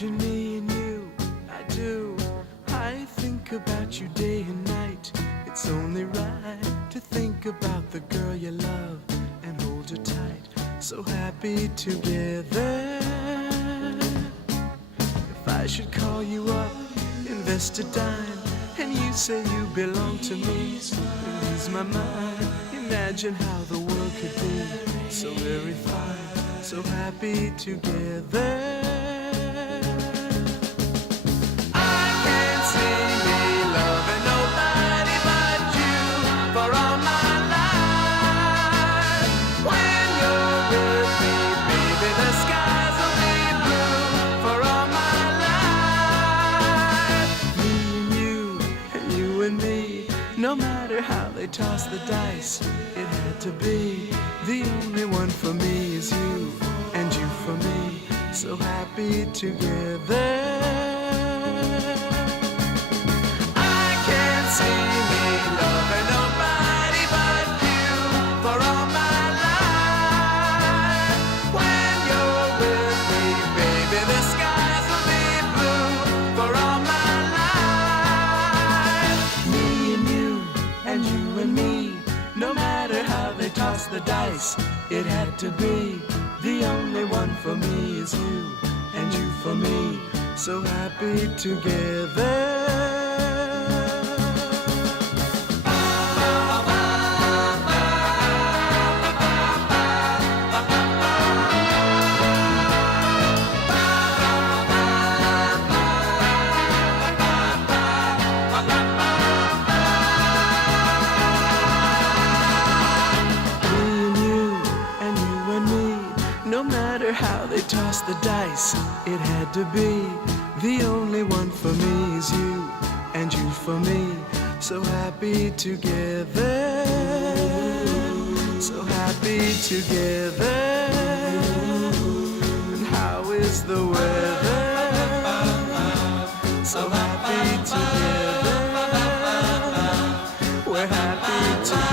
Imagine me and you, I do. I think about you day and night. It's only right to think about the girl you love and hold her tight. So happy together. If I should call you up, invest a dime, and you say you belong to me, lose my mind. Imagine how the world could be so very fine, so happy together. No matter how they toss the dice, it had to be. The only one for me is you, and you for me, so happy together. I can't see me loving nobody but you for all my life. When you're with me, baby, the skies will be blue for all my life. Me and you, and you and me, no matter how they toss the dice, it had to be. The only one for me is you, and you for me, so happy together. No matter how they toss the dice, it had to be. The only one for me is you, and you for me, so happy together. So happy together. And how is the weather? So happy together. We're happy together.